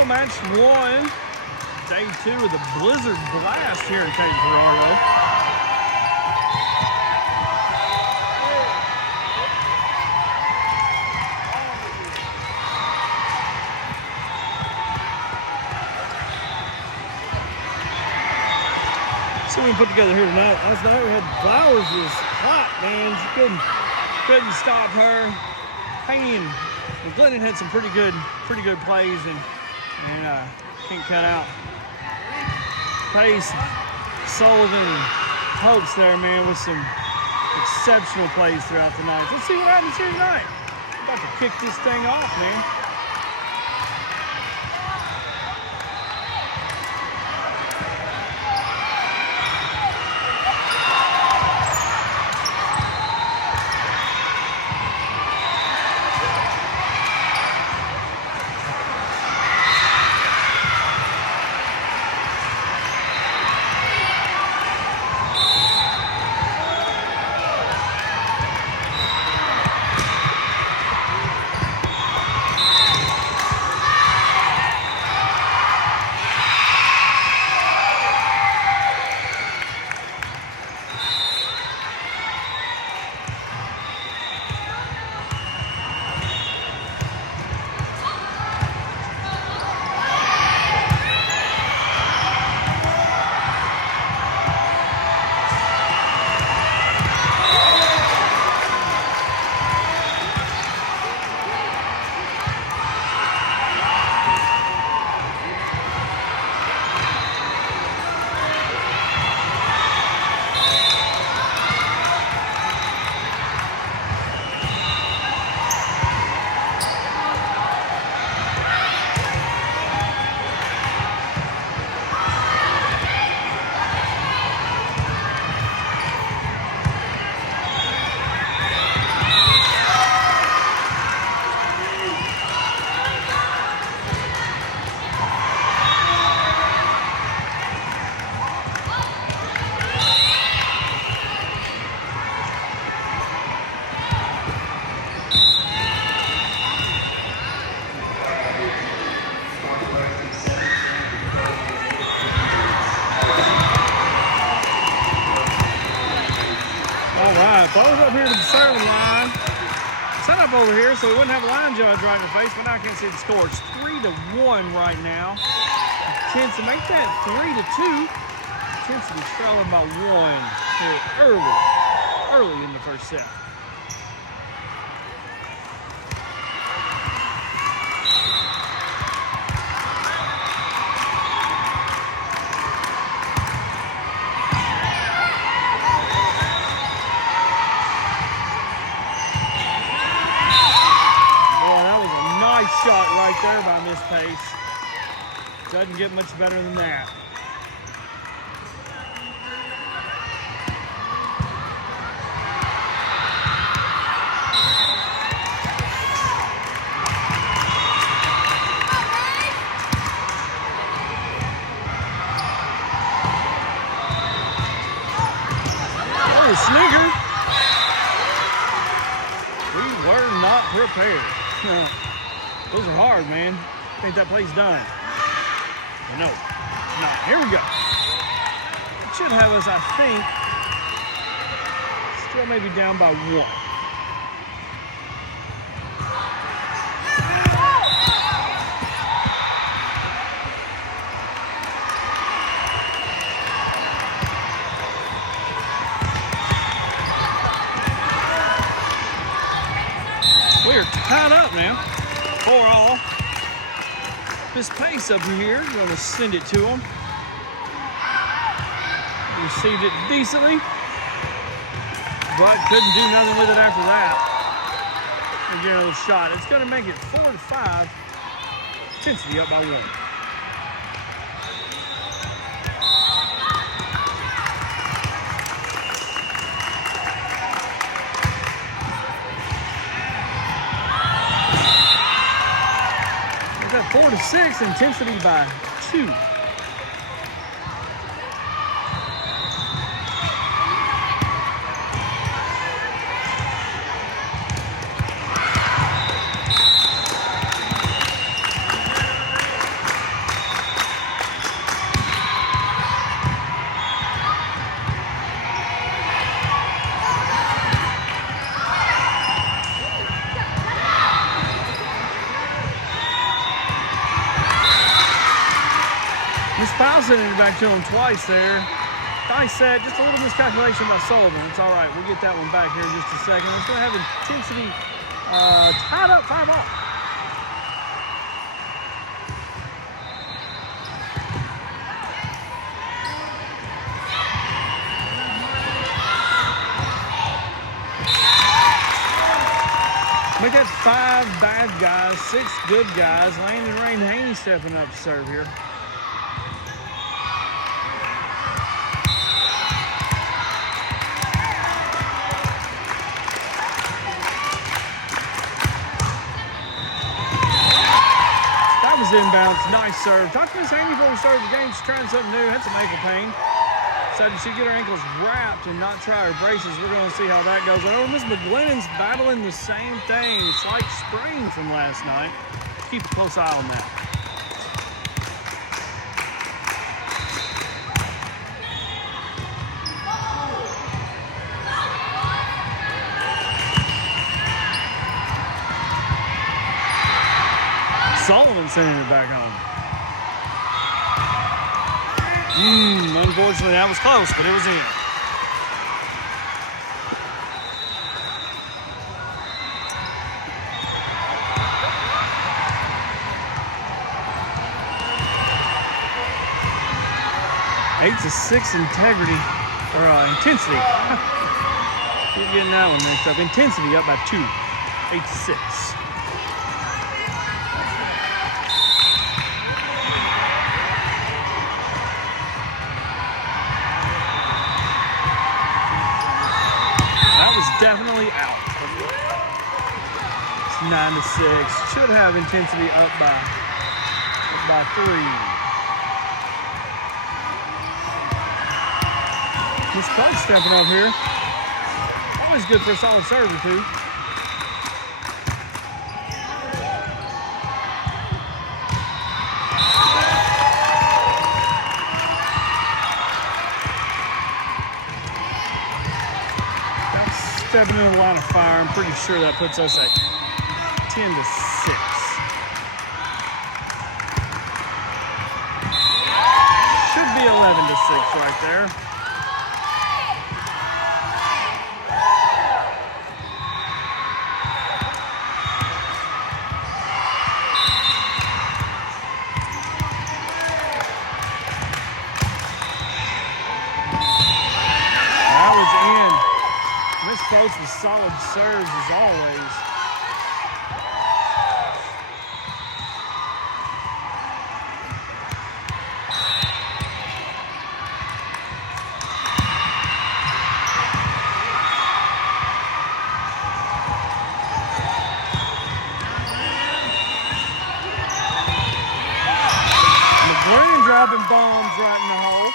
go, match 1. Day 2 of the Blizzard Blast here in Cape Girardeau. So we put together here tonight. Last night we had Flowers was hot, man. She couldn't stop her. Hanging. And Glennon had some pretty good plays and can't cut out. Pace, Sullivan, Hopes there, man, with some exceptional plays throughout the night. Let's see what happens here tonight. We're about to kick this thing off, man. Ball's up here to the serving line. Set up over here so we wouldn't have a line judge right in the face, but now I can't see the score. It's 3-1 right now. Tinsel make that 3-2. Tinsel is trailing by 1 here early in the first set. Shot right there by Miss Pace. Doesn't get much better than that. Oh, a snigger. We were not prepared. Those are hard, man. I think that play's done. No. Here we go. It should have us, I think, still maybe down by 1. We're tied up now. 4-all. Miss Pace up here, gonna send it to him. Received it decently, but couldn't do nothing with it after that. And get another shot. It's gonna make it 4-5. Tennessee up by 1. Got 4-6, intensity by 2. I'll send it back to him twice there. Nice set, just a little miscalculation by Sullivan. It's all right. We'll get that one back here in just a second. We're going to have intensity tied up 5-all. Make that 5 bad guys, 6 good guys. Landon Rain Haney stepping up to serve here. That was inbounds, nice serve. Talked to Miss Haney before we started the game. She's trying something new. Had some ankle pain. Decided she'd get her ankles wrapped and not try her braces. We're going to see how that goes. I know Miss McGlennon's battling the same thing. Slight sprain from last night. Keep a close eye on that. Sullivan sending it back home. Unfortunately, that was close, but it was in. Eight to 6 integrity, or intensity. Keep getting that one mixed up. Intensity up by 2, 8 to 6. Definitely out. It's 9 to 6. Should have intensity up by 3. Miss Clark stepping up here. Always good for a solid serve or two. Stepping in the line of fire, I'm pretty sure that puts us at 10 to 6. Should be 11 to 6 right there. That was in. Miss Close with solid serves as always. McGlynn dropping bombs right in the hole.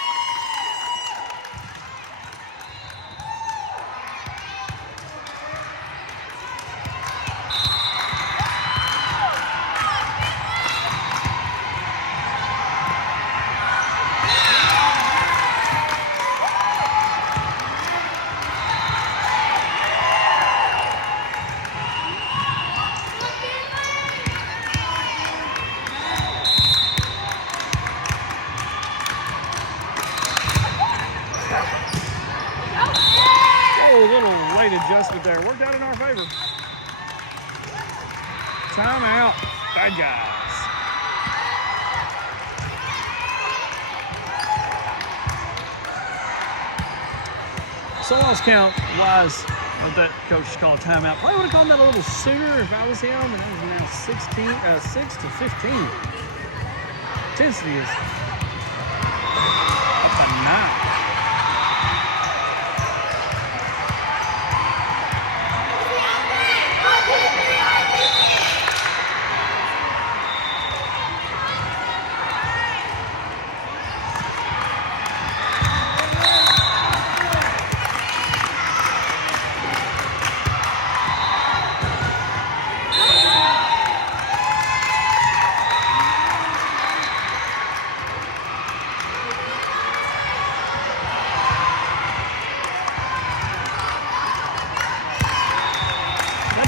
Adjustment there. Worked out in our favor. Timeout. Bad guys. So lost count wise what that coach called timeout. Probably would have called that a little sooner if I was him, and that was now 6 to 15. Intensity is up to 9.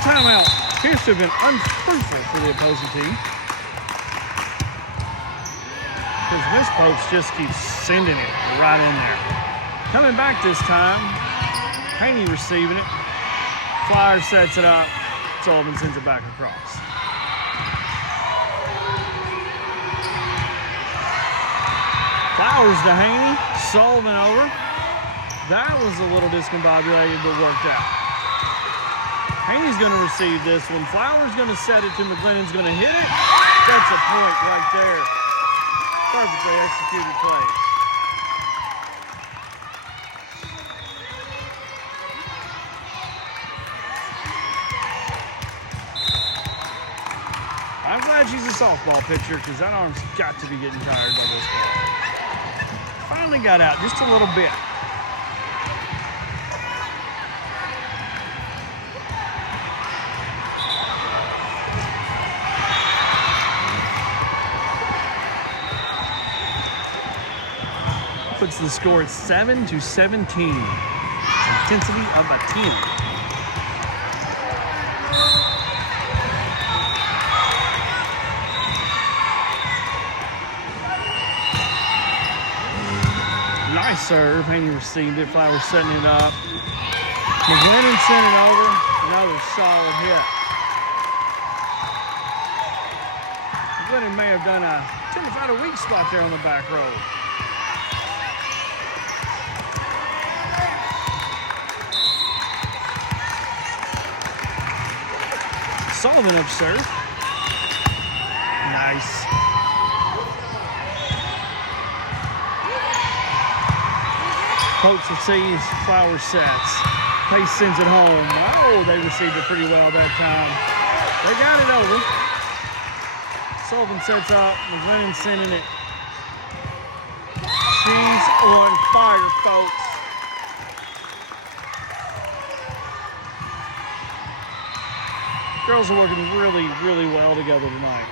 Timeout appears to have been unfruitful for the opposing team. because Miss Popes just keeps sending it right in there. Coming back this time, Haney receiving it. Flyer sets it up. Sullivan sends it back across. Flowers to Haney. Sullivan over. That was a little discombobulated, but worked out. Haney's going to receive this one. Flowers going to set it to McGlennon's going to hit it. That's a point right there. Perfectly executed play. I'm glad she's a softball pitcher because that arm's got to be getting tired by this point. Finally got out just a little bit. Puts the score at 7-17. Intensity of a 10. Nice serve. Haney received it. Flowers setting it up. McGlennon sent it over. Another solid hit. McGlennon may have done a trying to find a weak spot there on the back row. Sullivan up serve. Nice. Popes receives, Flowers sets. Pace sends it home. Oh, they received it pretty well that time. They got it over. Sullivan sets up. McGlennon sending it. She's on fire, folks. Girls are working really, really well together tonight.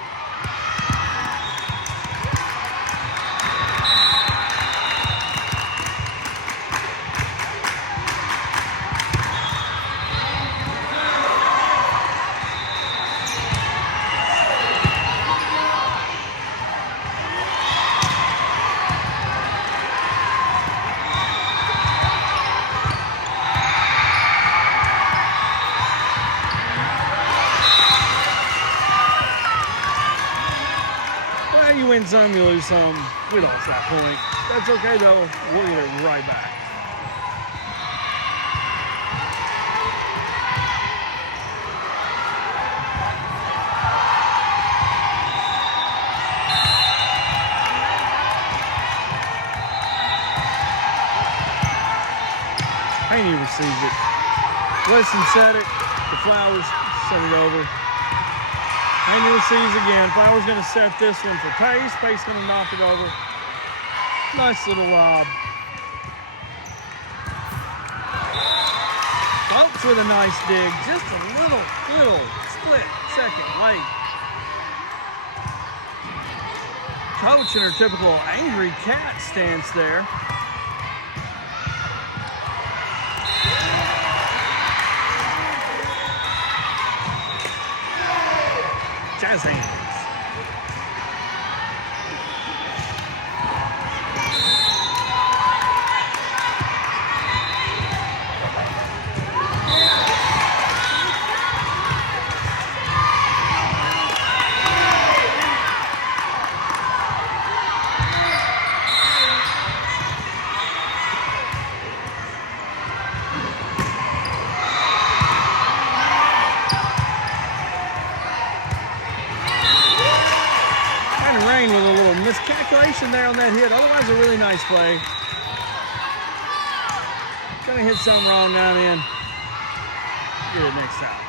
You win some, you lose some. We lost that point. That's okay though. We'll get it right back. Haney received it. Weston set it. The Flowers sent it over. Haney receives again. Flowers going to set this one for Pace. Pace going to knock it over. Nice little lob. Popes with a nice dig. Just a little split second late. Coach in her typical angry cat stance there. Jazz hands. Rain with a little miscalculation there on that hit. Otherwise, a really nice play. Gonna hit something wrong now and then. Get it next time.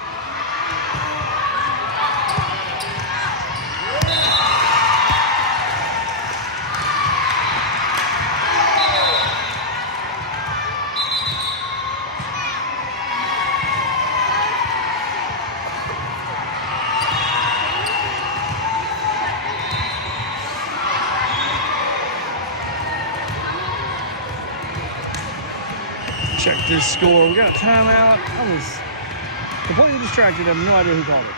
Check this score. We got a timeout. I was completely distracted. I have no idea who called it.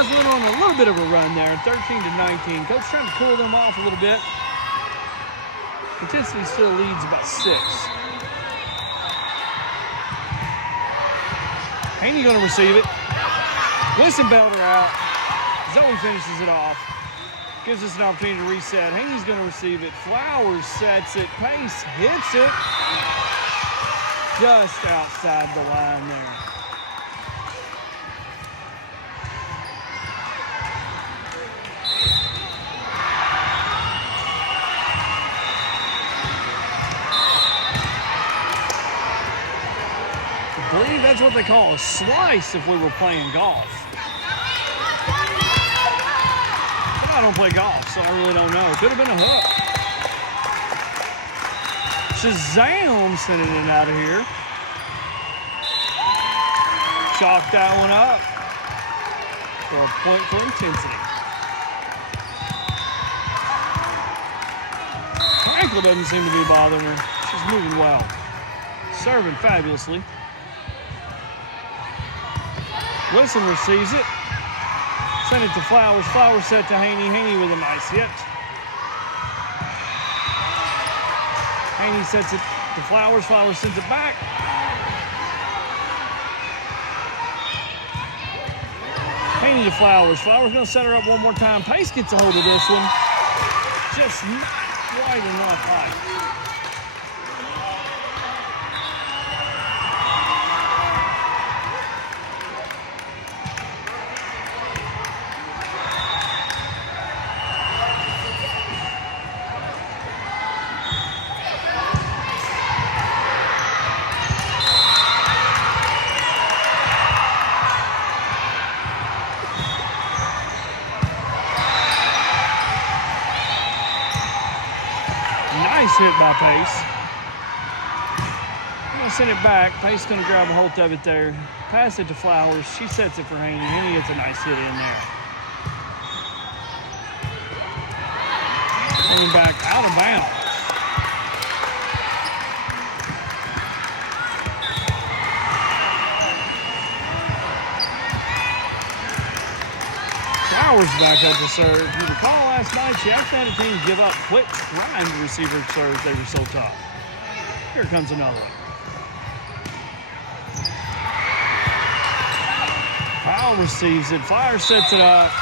guys went on a little bit of a run there, 13-19. Coach trying to cool them off a little bit. Intensity still leads about 6. Haney going to receive it. Glissenbelter out. Zoe finishes it off. Gives us an opportunity to reset. Haney's going to receive it. Flowers sets it. Pace hits it. Just outside the line there. I believe that's what they call a slice if we were playing golf. But I don't play golf, so I really don't know. It could have been a hook. Shazam sending it out of here. Chalk that one up for a point for intensity. Franklin doesn't seem to be bothering her. She's moving well. Serving fabulously. Wilson receives it. Send it to Flowers. Flowers set to Haney. Haney with a nice hit. Haney sets it to Flowers. Flowers sends it back. Haney to Flowers. Flowers going to set her up one more time. Pace gets a hold of this one. Just not wide enough height. Nice hit by Pace. I'm going to send it back. Pace going to grab a hold of it there. Pass it to Flowers. She sets it for Haney. Haney gets a nice hit in there. Coming back out of bounds. Flowers back up to serve. You recall last night, she asked that team give up, quit trying to receive her serves. They were so tough. Here comes another one. Powell receives it. Fire sets it up.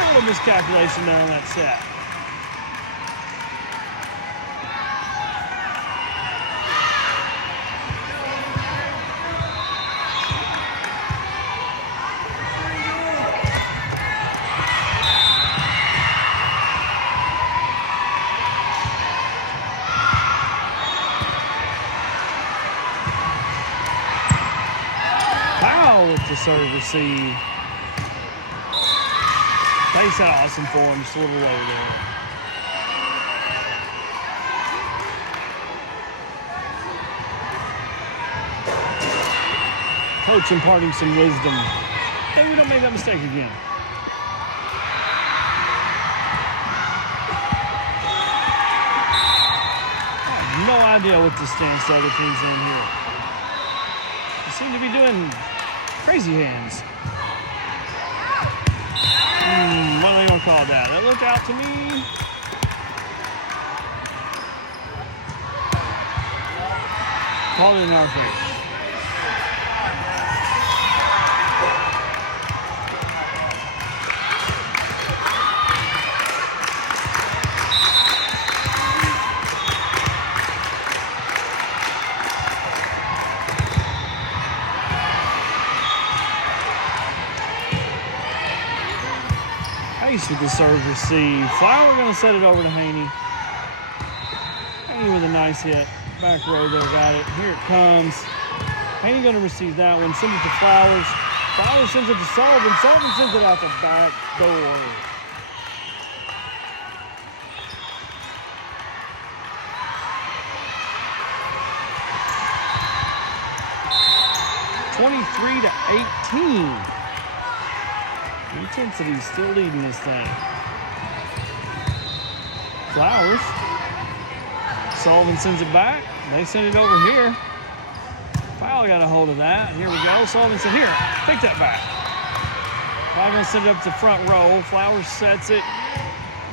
A little miscalculation there on that set. To serve, receive. Pace had awesome for him, just a little low there. Coach imparting some wisdom. Hey, we don't make that mistake again. I have no idea what the stance the other team's in here. They seem to be doing crazy hands. What are they going to call that? That looked out to me. Called it in our face. Pace with the serve receive. Flower going to set it over to Haney. Haney with a nice hit. Back row there, got it. Here it comes. Haney going to receive that one. Send it to Flowers. Flowers sends it to Sullivan. Sullivan sends it out the back door. (23-18). Intensity still leading this thing. Flowers. Sullivan sends it back. They send it over here. Powell got a hold of that. Here we go. Sullivan said, here, take that back. I'm going to send it up to front row. Flowers sets it.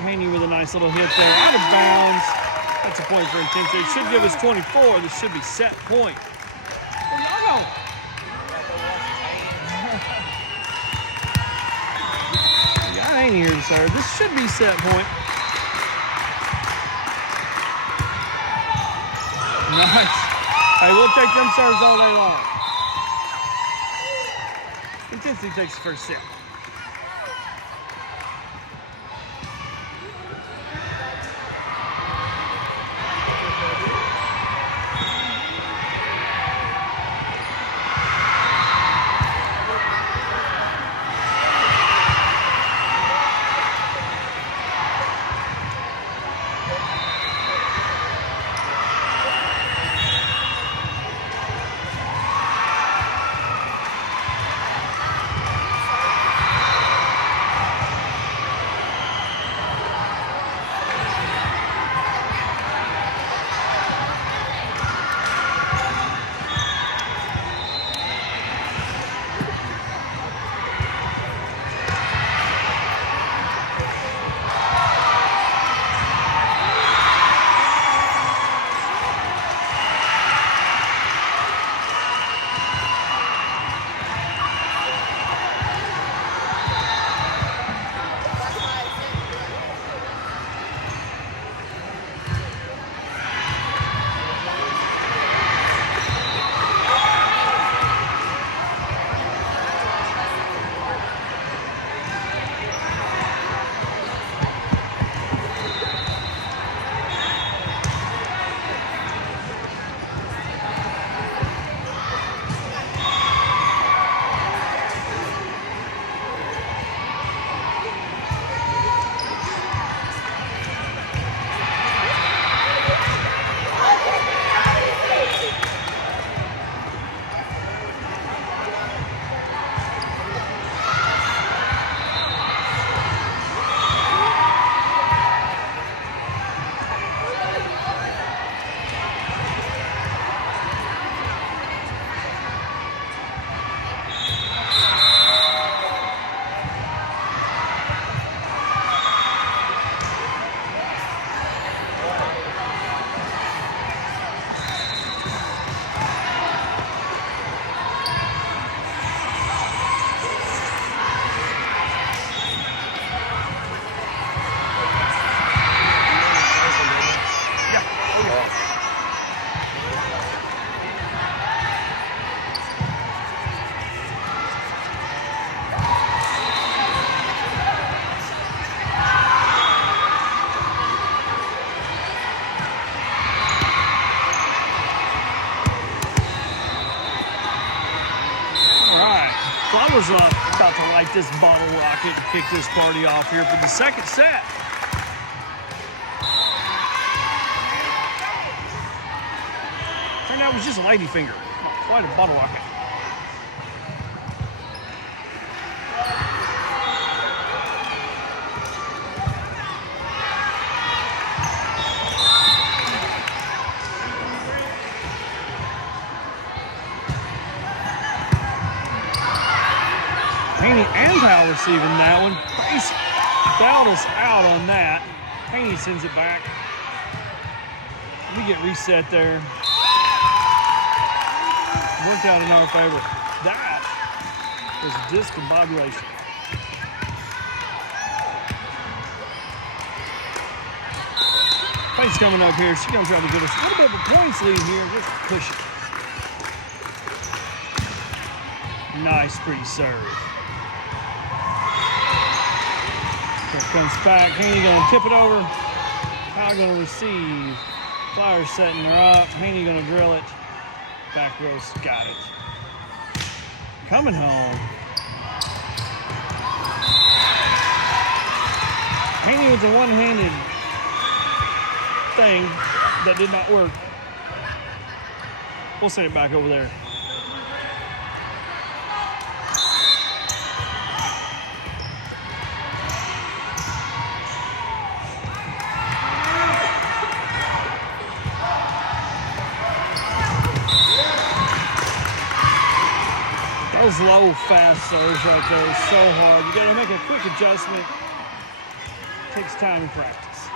Haney with a nice little hit there. Out of bounds. That's a point for Intensity. It should give us 24. This should be set point. Got Haney here to serve. This should be set point. Nice. Hey, we'll take them serves all day long. Intensity takes the first set. Flowers about to light this bottle rocket and kick this party off here for the second set. Turned out it was just a ladyfinger, not quite a bottle rocket. Haney and Powell receiving that one. Price fouled us out on that. Haney sends it back. We get reset there. Worked out in our favor. That was discombobulation. Price coming up here. She's going to try to get us a little bit of a points lead here. Just push it. Nice, pretty serve. Here comes back. Haney gonna tip it over. Powell gonna receive. Flowers setting her up. Haney gonna drill it. Back row's got it. Coming home. Haney with a one-handed thing that did not work. We'll send it back over there. Those low, fast serves right there are so hard. You got to make a quick adjustment. Takes time and practice.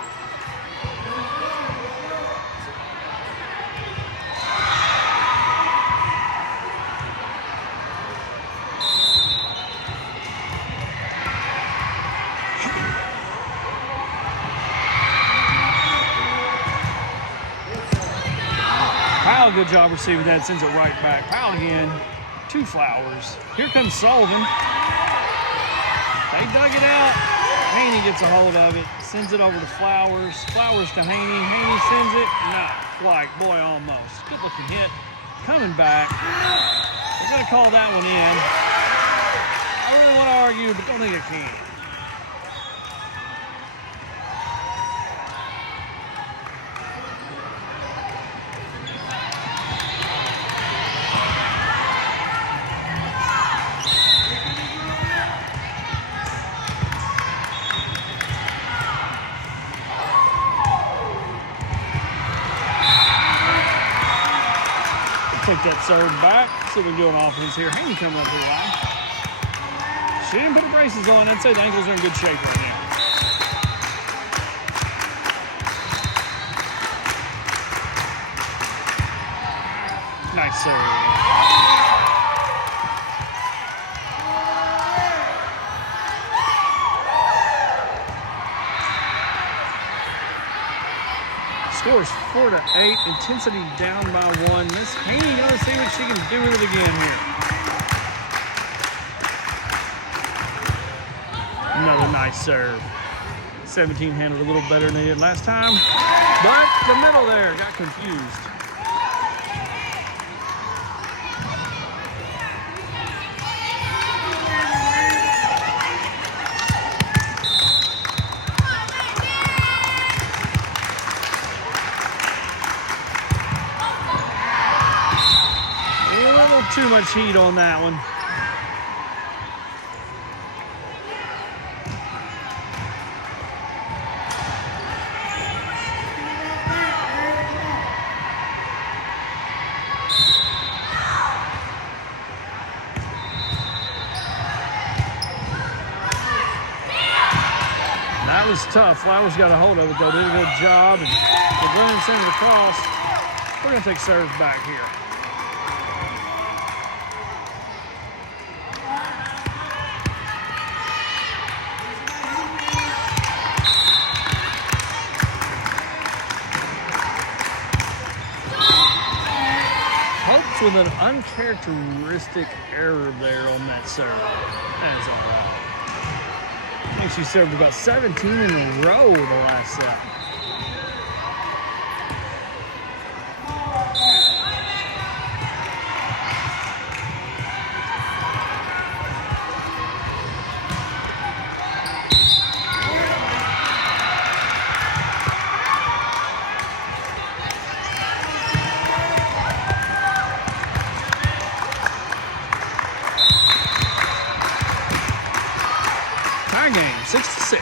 Powell, good job receiving that. Sends it right back. Powell again. 2 Flowers. Here comes Sullivan. They dug it out. Haney gets a hold of it. Sends it over to Flowers. Flowers to Haney. Haney sends it. Not quite. Boy, almost. Good looking hit. Coming back. They're going to call that one in. I really want to argue, but don't think I can. Take that serve back. See if we can do an offense here. Haney coming up the line. She didn't put the braces on. I'd say the ankles are in good shape right now. Nice serve. Scores 4-8. Intensity down by 1. Miss Haney going to see what she can do with it again here. Another nice serve. 17 handled a little better than they did last time, but the middle there got confused. Too much heat on that one. That was tough. Flowers got a hold of it though. Did a good job. And the Glenn sent it across. We're going to take serve back here. With an uncharacteristic error there on that serve. That is all right. I think she served about 17 in a row the last set. Game 6-6.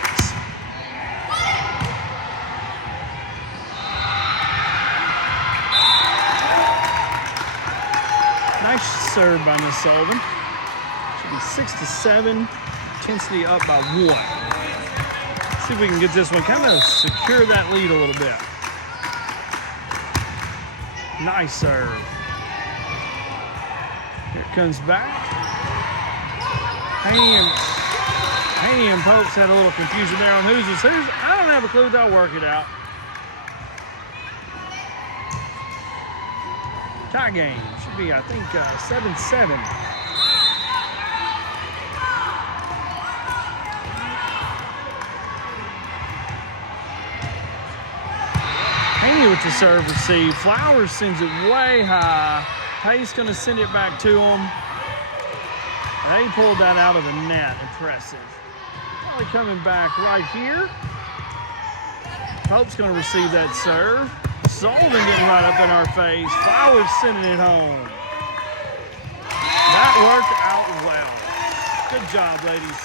Nice serve by Miss Sullivan. Should be 6-7. Intensity up by 1. See if we can get this one, kind of secure that lead a little bit. Nice serve. Here it comes back. Haney and Popes had a little confusion there on whose is whose. I don't have a clue. They'll work it out. Tie game. Should be, I think, 7-7. Haney with the serve receive. Flowers sends it way high. Pace going to send it back to him. They pulled that out of the net. Impressive. Probably coming back right here. Pope's going to receive that serve. Sullivan getting right up in our face. Flowers sending it home. That worked out well. Good job, ladies.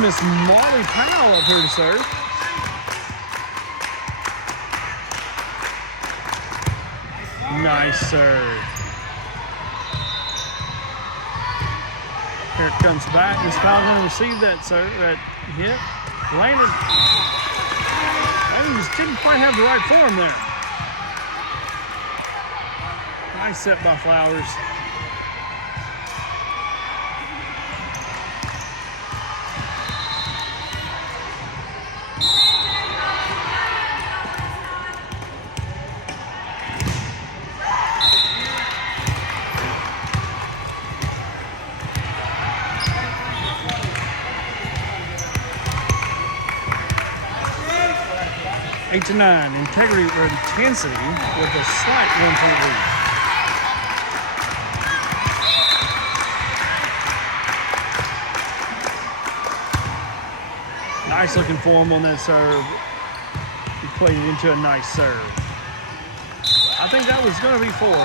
Miss Marley Powell up here to serve. Nice serve. Here it comes back. Miss Powell going to receive that serve, that hit. Landon just didn't quite have the right form there. Nice set by Flowers. Eight to 9, integrity or intensity with a slight 1-point lead. Nice looking form on that serve. Equated into a nice serve. I think that was going to be 4.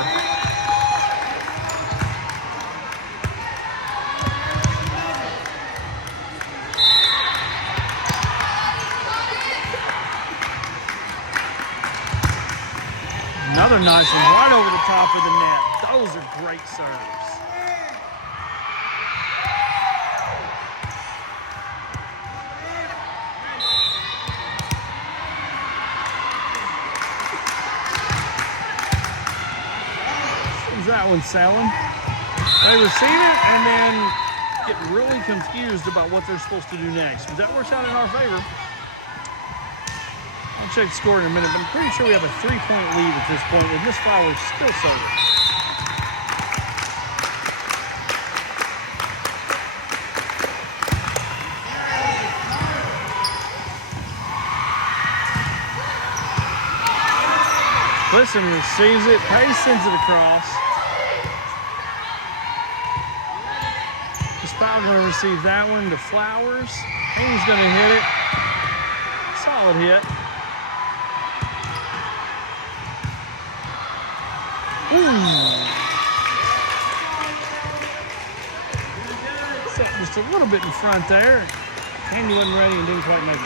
Another nice one right over the top of the net. Those are great serves. Is that one sailing? They receive it and then get really confused about what they're supposed to do next. But that works out in our favor. I'll check the score in a minute, but I'm pretty sure we have a 3-point lead at this point with Miss Flowers still serving. Listen, receives it, Pace sends it across. Miss Powell going to receive that one to Flowers. Haney's going to hit it. Solid hit. Set just a little bit in front there. Haney wasn't ready and didn't quite make it.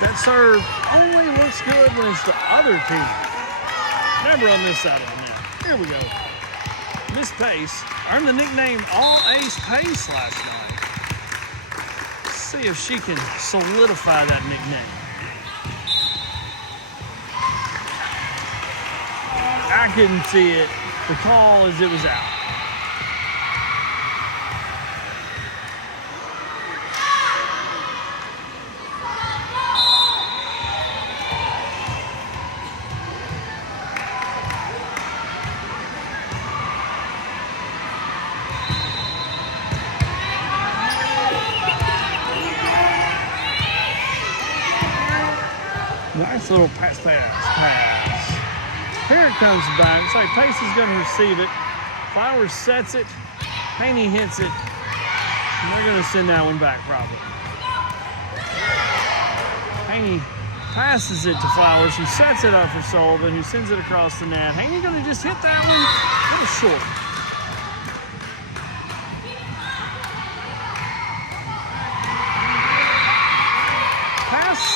That serve only looks good when it's the other team. Never on this side of the net. Here we go. Miss Pace earned the nickname All-Ace Pace last night. Let's see if she can solidify that nickname. I couldn't see it. The call as it was out. Nice little pass. Here it comes back. It's like Pace is going to receive it. Flowers sets it. Haney hits it. And they're going to send that one back probably. Haney passes it to Flowers, who sets it up for Sullivan, who sends it across the net. Haney going to just hit that one a little short.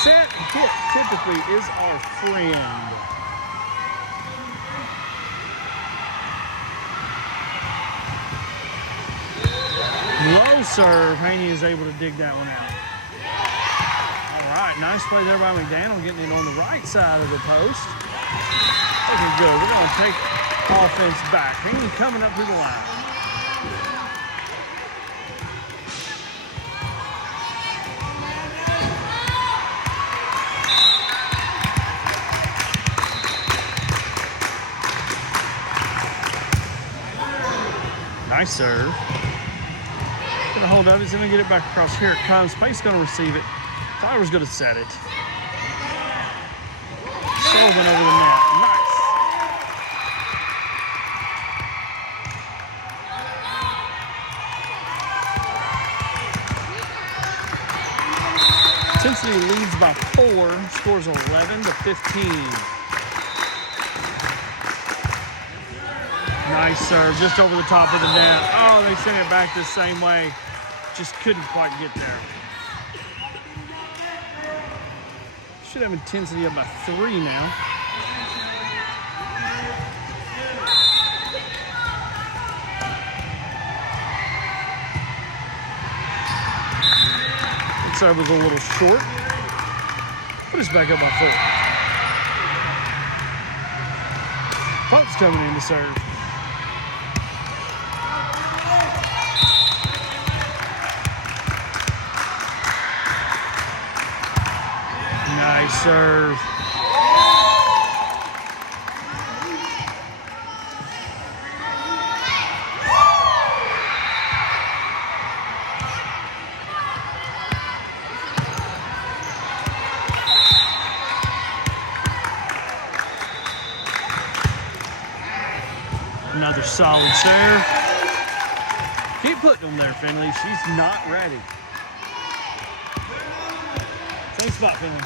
Set hit typically is our friend. Low serve. Haney is able to dig that one out. All right, nice play there by McDaniel, getting it on the right side of the post. Looking good. We're going to take offense back. Haney coming up to the line. Nice serve. Gonna hold up. He's gonna get it back across. Here it comes. Pace gonna receive it. Flowers gonna set it. Sullivan over the net. Nice. Intensity leads by 4, scores 11 to 15. Nice serve, just over the top of the net. Oh, they sent it back the same way. Just couldn't quite get there. Should have Intensity up by 3 now. That serve was a little short. Put us back up by 4. Punk's coming in to serve. Nice serve. Another solid serve. Keep putting them there, Finley. She's not ready. Same spot, Finley.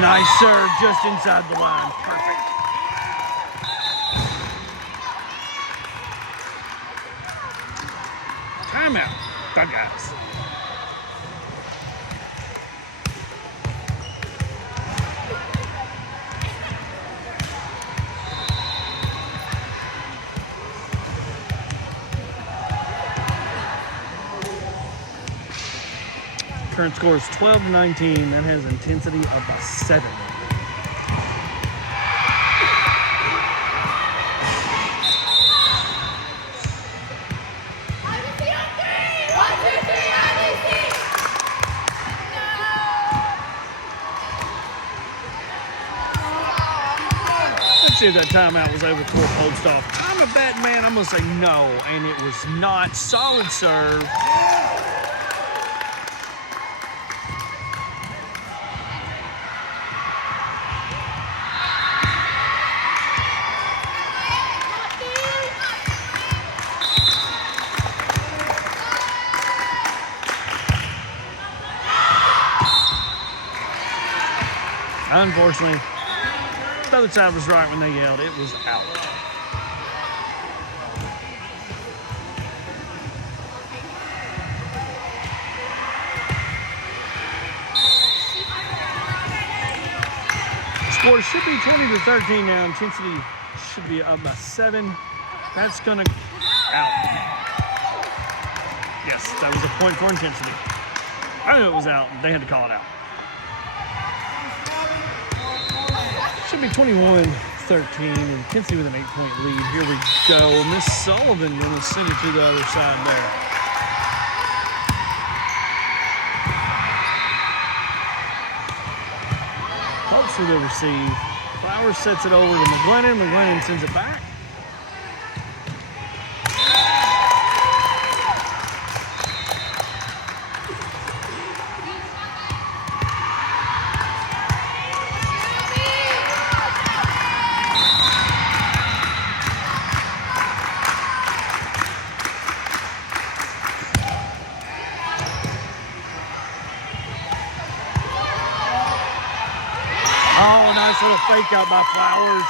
Nice serve, just inside the line. Perfect. Timeout, Buckeyes. Current score is 12 to 19. That has Intensity up by 7. Let's see if that timeout was able to pull a post off. I'm a bad man. I'm going to say no, and it was not. Solid serve. Unfortunately, the other side was right when they yelled. It was out. Score should be 20 to 13 now. Intensity should be up by 7. That's going to out. Yes, that was a point for Intensity. I knew it was out. They had to call it out. Should be 21-13, Intensity with an 8-point lead. Here we go. Miss Sullivan going to send it to the other side there. Hopes for the receive. Flowers sets it over to McGlennon. McGlennon sends it back. Little fake out by Flowers.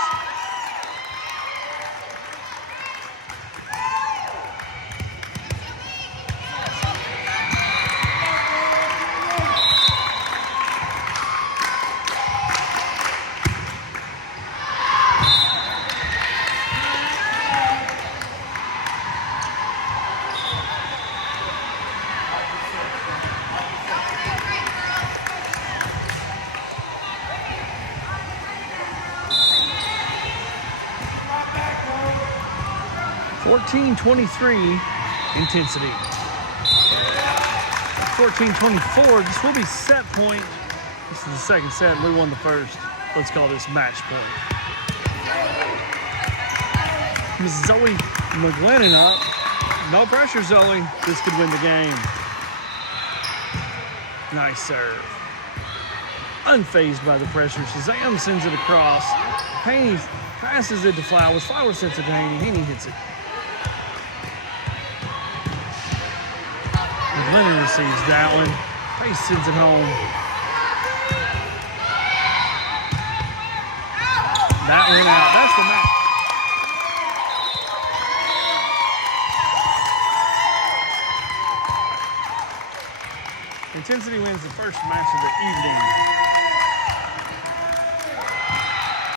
(14-23) Intensity. 14-24. This will be set point. This is the second set. We won the first. Let's call this match point. Miss Zoe McGlennon up. No pressure, Zoe. This could win the game. Nice serve. Unfazed by the pressure. Shazam sends it across. Haney passes it to Flowers. Flowers sends it to Haney. Haney hits it. Leonard receives that one. He sends it home. That went out. That's the match. Intensity wins the first match of the evening.